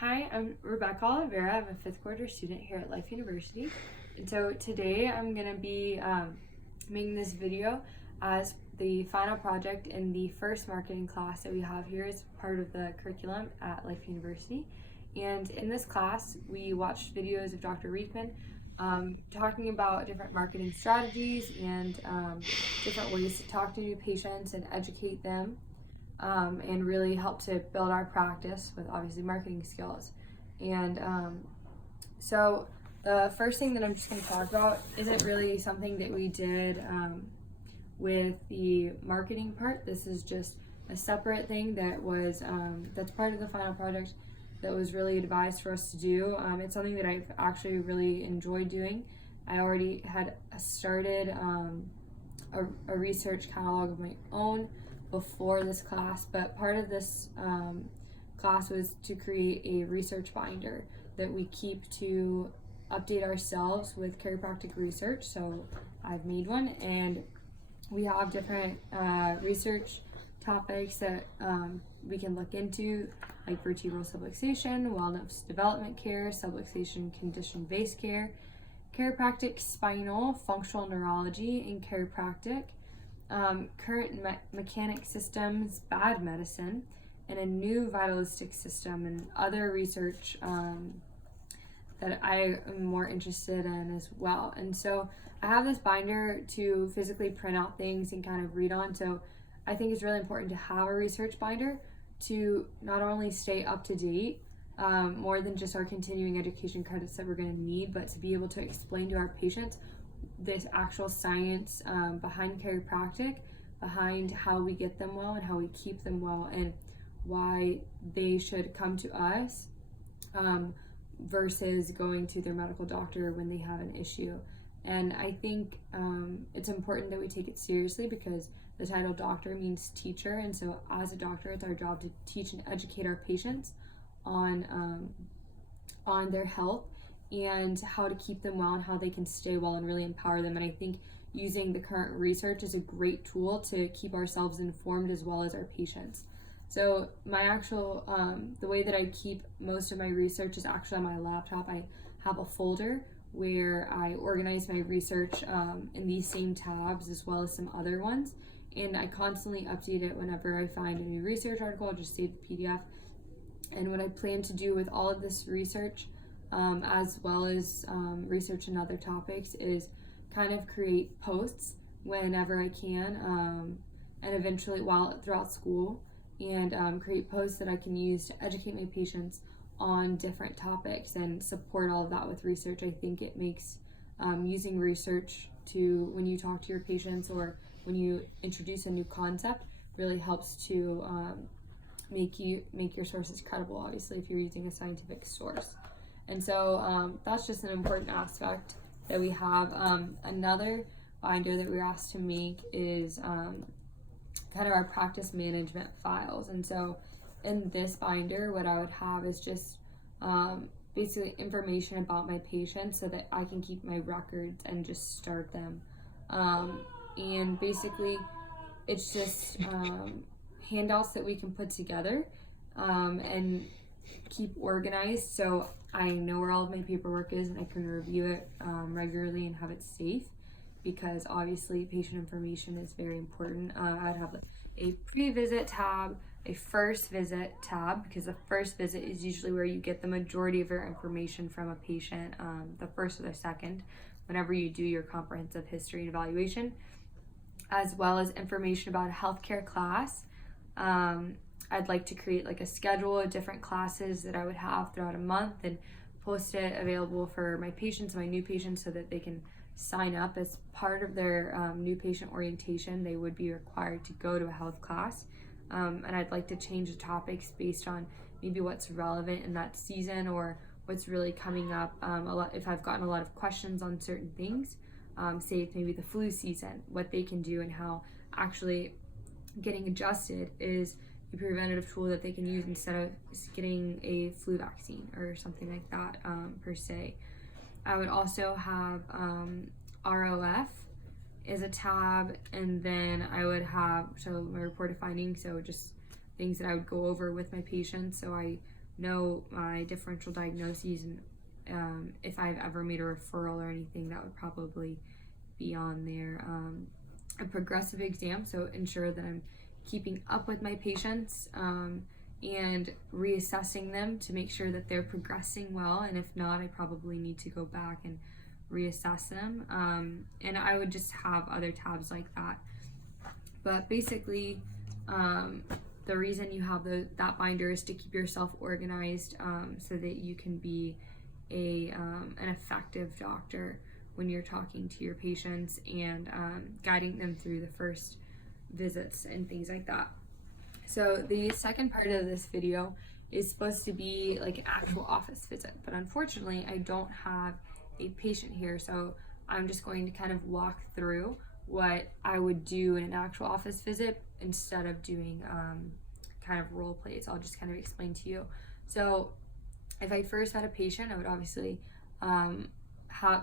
Hi, I'm Rebecca Oliveira. I'm a fifth quarter student here at Life University. And so today I'm going to be making this video as the final project in the first marketing class that we have here as part of the curriculum at Life University. And in this class, we watched videos of Dr. Reithman talking about different marketing strategies and different ways to talk to new patients and educate them. And really help to build our practice with obviously marketing skills. And so the first thing that I'm just going to talk about isn't really something that we did with the marketing part. This is just a separate thing that was that's part of the final project that was really advised for us to do. It's something that I've actually really enjoyed doing. I already had started a research catalog of my own before this class, but part of this class was to create a research binder that we keep to update ourselves with chiropractic research. So I've made one, and we have different research topics that we can look into, like vertebral subluxation, wellness development care, subluxation condition-based care, chiropractic spinal, functional neurology, and chiropractic, current mechanic systems, bad medicine, and a new vitalistic system, and other research that I am more interested in as well. And so I have this binder to physically print out things and kind of read on. So I think it's really important to have a research binder to not only stay up to date, more than just our continuing education credits that we're going to need, but to be able to explain to our patients this actual science behind chiropractic, behind how we get them well and how we keep them well, and why they should come to us versus going to their medical doctor when they have an issue. And I think it's important that we take it seriously, because the title doctor means teacher, and so as a doctor, it's our job to teach and educate our patients on their health and how to keep them well and how they can stay well and really empower them. And I think using the current research is a great tool to keep ourselves informed as well as our patients. So my actual, the way that I keep most of my research is actually on my laptop. I have a folder where I organize my research in these same tabs as well as some other ones. And I constantly update it whenever I find a new research article. I'll just save the PDF. And what I plan to do with all of this research, as well as research in other topics, is kind of create posts whenever I can, and eventually throughout school, and create posts that I can use to educate my patients on different topics and support all of that with research. I think it makes using research to, when you talk to your patients or when you introduce a new concept, really helps to make your sources credible, obviously, if you're using a scientific source. And so that's just an important aspect that we have. Another binder that we were asked to make is kind of our practice management files. And so in this binder, what I would have is just basically information about my patients so that I can keep my records and just start them. And basically, it's just handouts that we can put together and keep organized, so I know where all of my paperwork is and I can review it regularly and have it safe, because obviously patient information is very important. I'd have a pre-visit tab, a first visit tab, because the first visit is usually where you get the majority of your information from a patient, the first or the second, whenever you do your comprehensive history and evaluation, as well as information about a healthcare class. I'd like to create like a schedule of different classes that I would have throughout a month and post it available for my patients, my new patients, so that they can sign up as part of their new patient orientation. They would be required to go to a health class. And I'd like to change the topics based on maybe what's relevant in that season or what's really coming up. If I've gotten a lot of questions on certain things, say it's maybe the flu season, what they can do and how actually getting adjusted is a preventative tool that they can use instead of getting a flu vaccine or something like that, per se. I would also have ROF is a tab, and then I would have, so my report of findings, so just things that I would go over with my patients. So I know my differential diagnoses, and if I've ever made a referral or anything, that would probably be on there. A progressive exam, so ensure that I'm keeping up with my patients and reassessing them to make sure that they're progressing well, and if not, I probably need to go back and reassess them. And I would just have other tabs like that. But basically, the reason you have that binder is to keep yourself organized so that you can be an effective doctor when you're talking to your patients and guiding them through the first visits and things like that. So the second part of this video is supposed to be like an actual office visit, but unfortunately I don't have a patient here, so I'm just going to kind of walk through what I would do in an actual office visit instead of doing kind of role plays. I'll just kind of explain to you. So if I first had a patient, I would obviously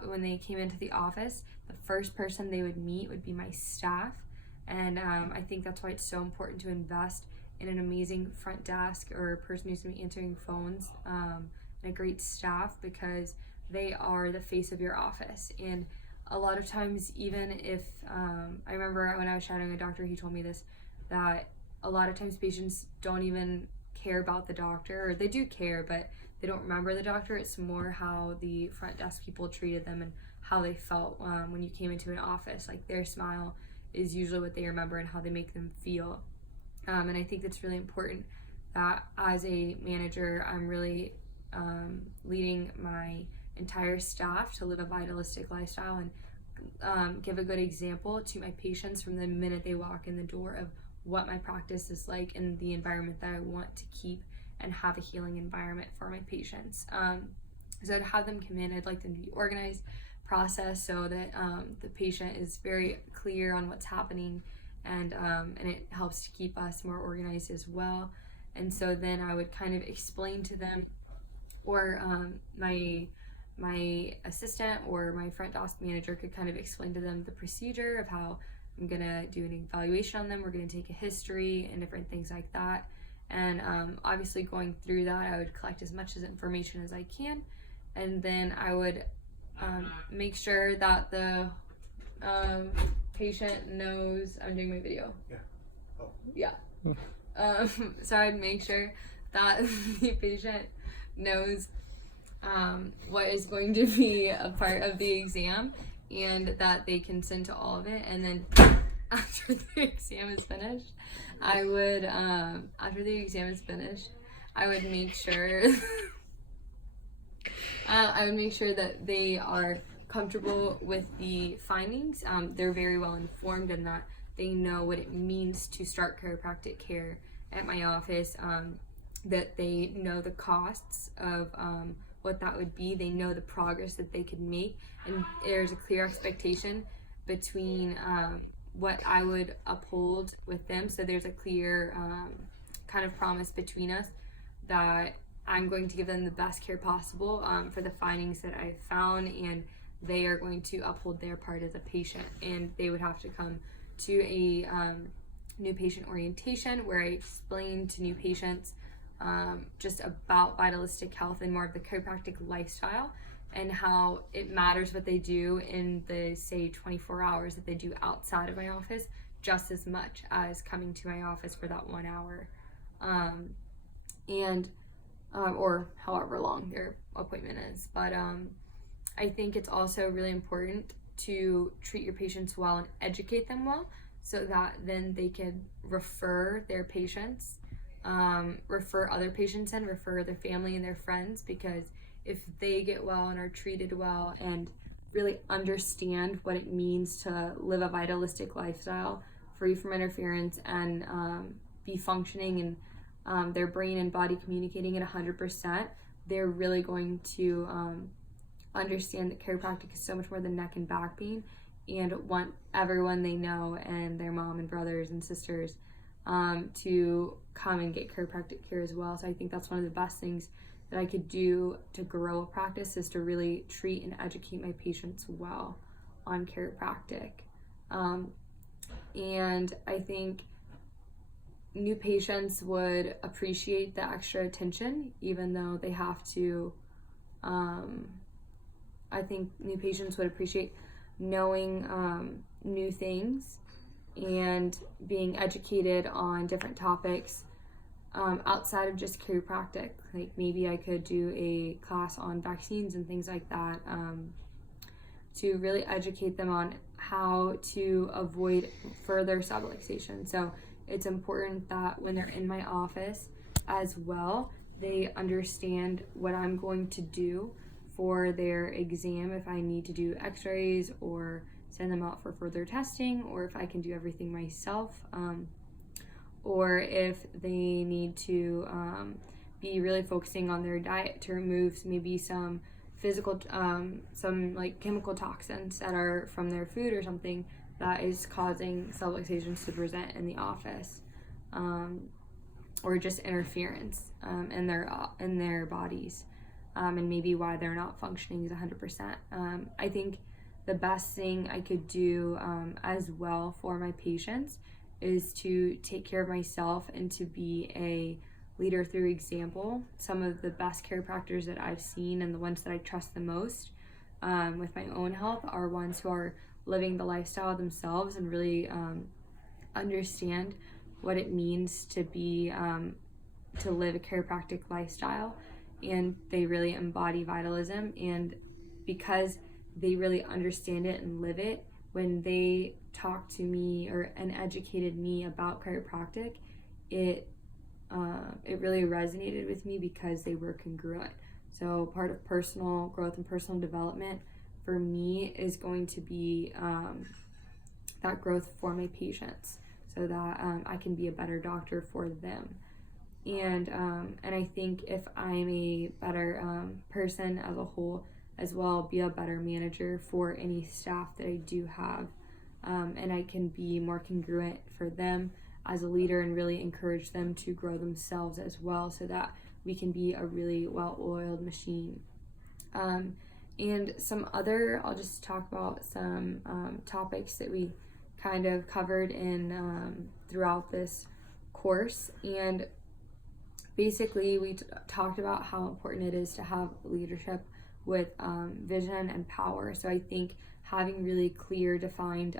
when they came into the office, the first person they would meet would be my staff. And I think that's why it's so important to invest in an amazing front desk or a person who's going to be answering phones and a great staff, because they are the face of your office. And a lot of times, even if I remember when I was shadowing a doctor, he told me this, that a lot of times patients don't even care about the doctor, or they do care, but they don't remember the doctor. It's more how the front desk people treated them and how they felt when you came into an office. Like their smile is usually what they remember and how they make them feel. And I think it's really important that as a manager, I'm really leading my entire staff to live a vitalistic lifestyle and give a good example to my patients from the minute they walk in the door of what my practice is like and the environment that I want to keep and have a healing environment for my patients. So I'd have them come in, I'd like them to be organized, process, so that the patient is very clear on what's happening, and it helps to keep us more organized as well. And so then I would kind of explain to them, or my assistant or my front desk manager could kind of explain to them the procedure of how I'm gonna do an evaluation on them. We're gonna take a history and different things like that. And obviously going through that, I would collect as much information as I can, and then I would make sure that the patient knows I'm doing my video. Yeah. Oh. Yeah. So I'd make sure that the patient knows what is going to be a part of the exam, and that they consent to all of it. And then after the exam is finished, I would make sure that they are comfortable with the findings. They're very well informed, and that they know what it means to start chiropractic care at my office, that they know the costs of what that would be. They know the progress that they could make, and there's a clear expectation between what I would uphold with them. So there's a clear kind of promise between us that I'm going to give them the best care possible for the findings that I've found, and they are going to uphold their part as a patient. And they would have to come to a new patient orientation where I explain to new patients just about vitalistic health and more of the chiropractic lifestyle, and how it matters what they do in the, say, 24 hours that they do outside of my office, just as much as coming to my office for that 1 hour, or however long their appointment is. But I think it's also really important to treat your patients well and educate them well, so that then they can refer their patients, refer other patients in, refer their family and their friends, because if they get well and are treated well and really understand what it means to live a vitalistic lifestyle free from interference and be functioning and their brain and body communicating at 100%, they're really going to understand that chiropractic is so much more than neck and back pain, and want everyone they know and their mom and brothers and sisters to come and get chiropractic care as well. So I think that's one of the best things that I could do to grow a practice, is to really treat and educate my patients well on chiropractic. And I think new patients would appreciate the extra attention, even though they have to. I think new patients would appreciate knowing new things and being educated on different topics outside of just chiropractic. Like maybe I could do a class on vaccines and things like that, to really educate them on how to avoid further subluxation. So it's important that when they're in my office as well, they understand what I'm going to do for their exam, if I need to do x-rays or send them out for further testing, or if I can do everything myself, or if they need to be really focusing on their diet to remove maybe some physical, some like chemical toxins that are from their food or something that is causing subluxations to present in the office, or just interference in their bodies, and maybe why they're not functioning is 100%. I think the best thing I could do as well for my patients is to take care of myself and to be a leader through example. Some of the best chiropractors that I've seen and the ones that I trust the most with my own health are ones who are living the lifestyle themselves and really understand what it means to be to live a chiropractic lifestyle, and they really embody vitalism. And because they really understand it and live it, when they talked to me and educated me about chiropractic, it really resonated with me because they were congruent. So part of personal growth and personal development for me is going to be that growth for my patients, so that I can be a better doctor for them. And I think if I'm a better person as a whole as well, be a better manager for any staff that I do have, and I can be more congruent for them as a leader and really encourage them to grow themselves as well, so that we can be a really well-oiled machine. And I'll just talk about some topics that we kind of covered in throughout this course. And basically we talked about how important it is to have leadership with vision and power. So I think having really clear defined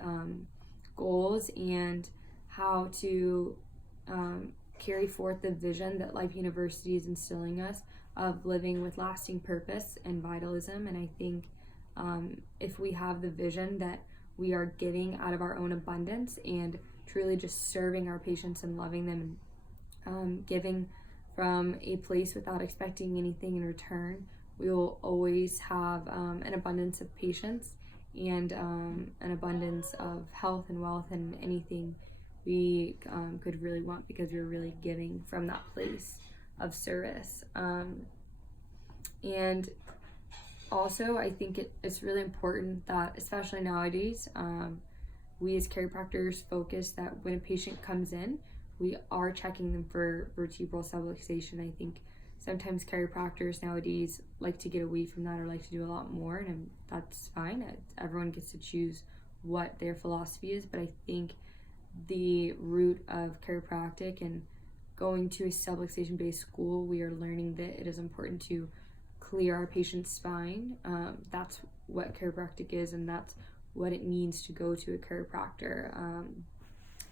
goals and how to carry forth the vision that Life University is instilling us of living with lasting purpose and vitalism. And I think if we have the vision that we are giving out of our own abundance and truly just serving our patients and loving them, and giving from a place without expecting anything in return, we will always have an abundance of patients and an abundance of health and wealth and anything we could really want, because we're really giving from that place of service. And also I think it's really important that, especially nowadays, we as chiropractors focus that when a patient comes in, we are checking them for vertebral subluxation. I think sometimes chiropractors nowadays like to get away from that or like to do a lot more, and that's fine. Everyone gets to choose what their philosophy is, but I think the root of chiropractic and going to a subluxation based school, we are learning that it is important to clear our patient's spine. That's what chiropractic is, and that's what it means to go to a chiropractor.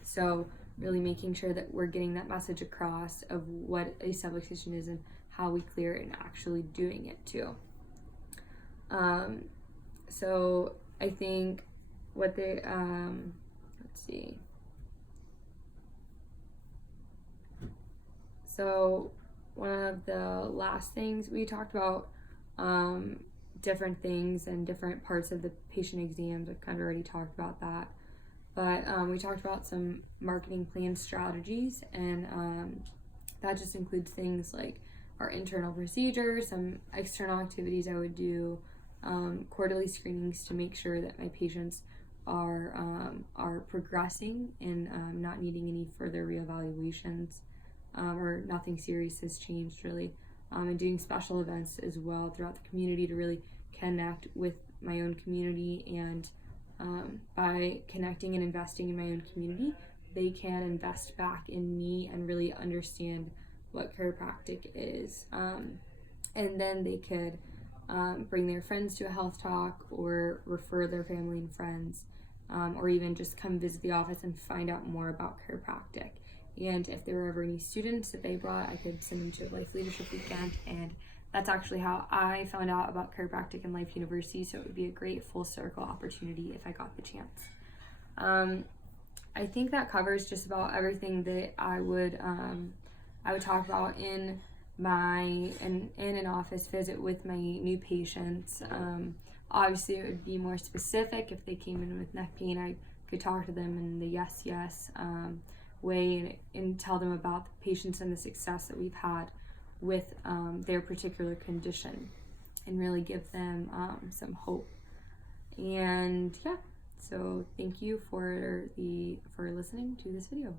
So really making sure that we're getting that message across of what a subluxation is and how we clear it and actually doing it too. So I think what they, let's see. So one of the last things we talked about, different things and different parts of the patient exams. I've kind of already talked about that. But we talked about some marketing plan strategies, and that just includes things like our internal procedures, some external activities I would do, quarterly screenings to make sure that my patients are progressing and not needing any further reevaluations, or nothing serious has changed really, and doing special events as well throughout the community to really connect with my own community. And by connecting and investing in my own community, they can invest back in me and really understand what chiropractic is. And then they could bring their friends to a health talk, or refer their family and friends, or even just come visit the office and find out more about chiropractic. And if there were ever any students that they brought, I could send them to a Life Leadership Weekend. And that's actually how I found out about chiropractic and Life University, so it would be a great full circle opportunity if I got the chance. I think that covers just about everything that I would talk about in an office visit with my new patients. Obviously, it would be more specific. If they came in with neck pain, I could talk to them in the yes way, and tell them about the patients and the success that we've had with their particular condition, and really give them some hope. And yeah, so thank you for listening to this video.